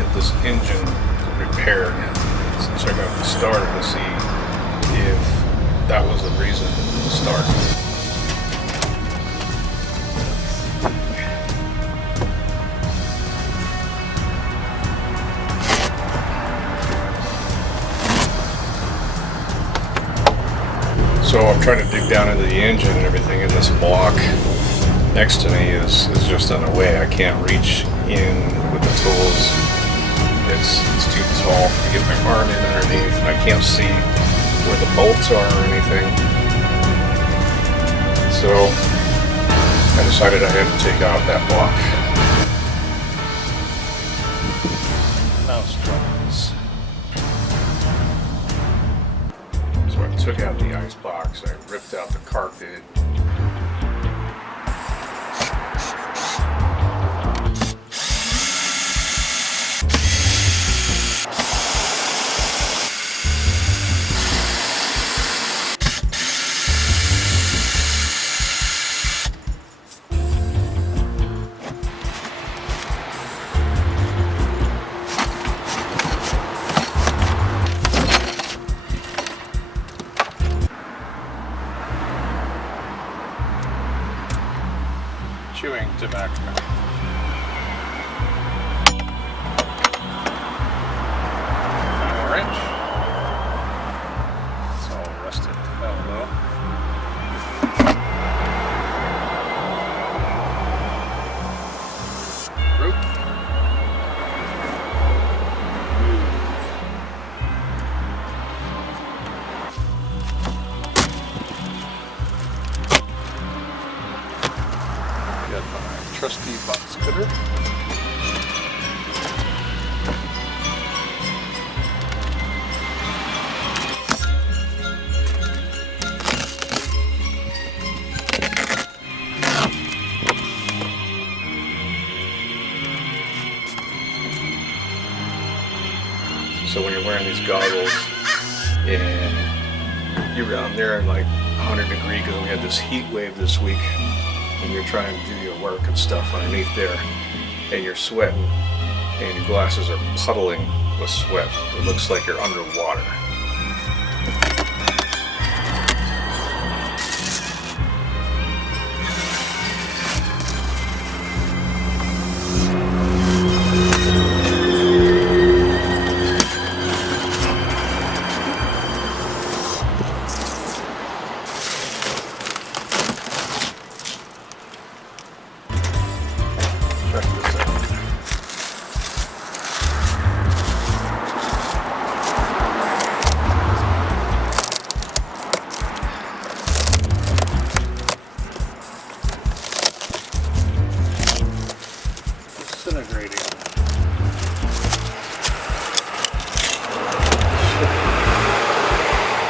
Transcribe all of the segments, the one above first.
get this engine repaired. Let's check out the starter to see if that was the reason to start. So I'm trying to dig down into the engine and everything, and this block next to me is just in the way. I can't reach in with the tools. It's too tall to get my arm in underneath. I can't see where the bolts are or anything. So I decided I had to take out that block. Mouse troubles. So I took out the ice box, I ripped out the carpet. Chewing tobacco. Final wrench. It's all rusted elbow. Rope. Got my trusty box cutter. So when you're wearing these goggles and you're down there in like 100 degrees, because we had this heat wave this week, and you're trying to do your work and stuff underneath there, and you're sweating, and your glasses are puddling with sweat. It looks like you're underwater. Check this out. Disintegrating.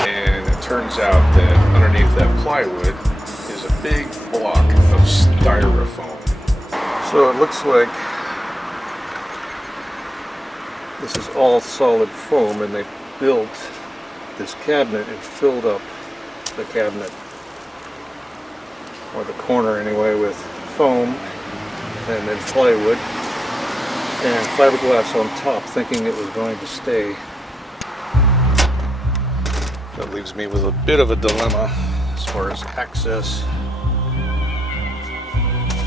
And it turns out that underneath that plywood is a big block of styrofoam. So it looks like this is all solid foam, and they built this cabinet and filled up the cabinet, or the corner anyway, with foam and then plywood and fiberglass on top, thinking it was going to stay. That leaves me with a bit of a dilemma as far as access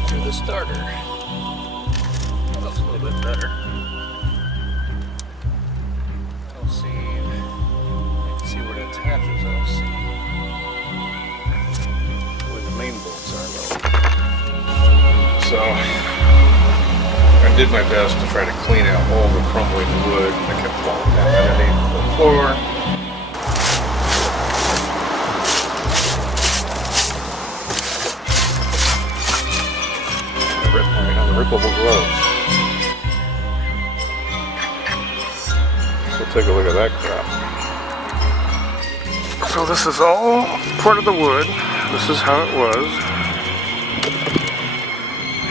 to the starter. That's a little bit better. I don't see, you can see where it attaches. I don't see where the main bolts are though. So I did my best to try to clean out all the crumbling wood that kept falling down underneath the floor. I ripped my unrippable gloves. So take a look at that crap. So this is all part of the wood. This is how it was.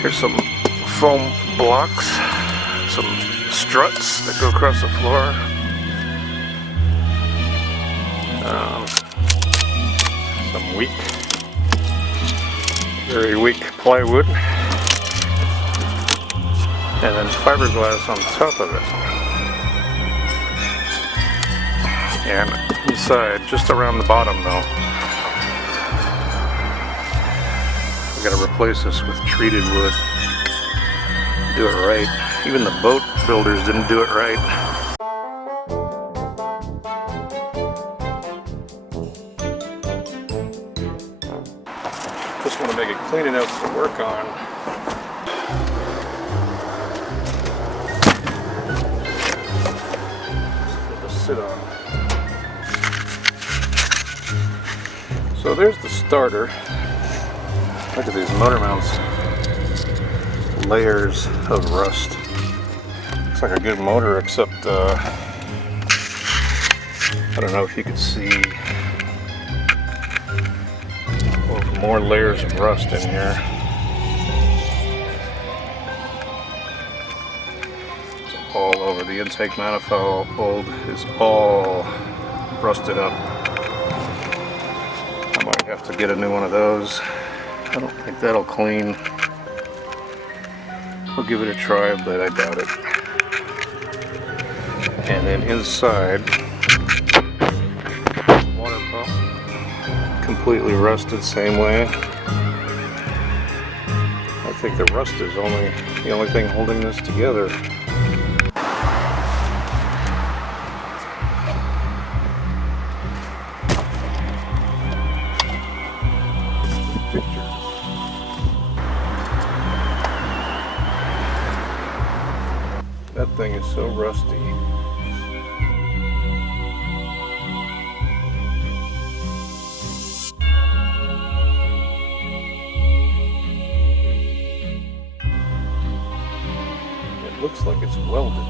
Here's some foam blocks, some struts that go across the floor. Some weak, very weak plywood. and then fiberglass on top of it. And inside, just around the bottom though, we gotta replace this with treated wood. Do it right. Even the boat builders didn't do it right. Just want to make it clean enough to work on. To sit on. So there's the starter. Look at these motor mounts. Layers of rust. Looks like a good motor, except I don't know if you could see. Well, more layers of rust in here. It's all over. The intake manifold is all rusted up. I might have to get a new one of those. I don't think that'll clean. We'll give it a try, but I doubt it. And then inside, water pump, completely rusted same way. I think the rust is the only thing holding this together. That thing is so rusty. It looks like it's welded.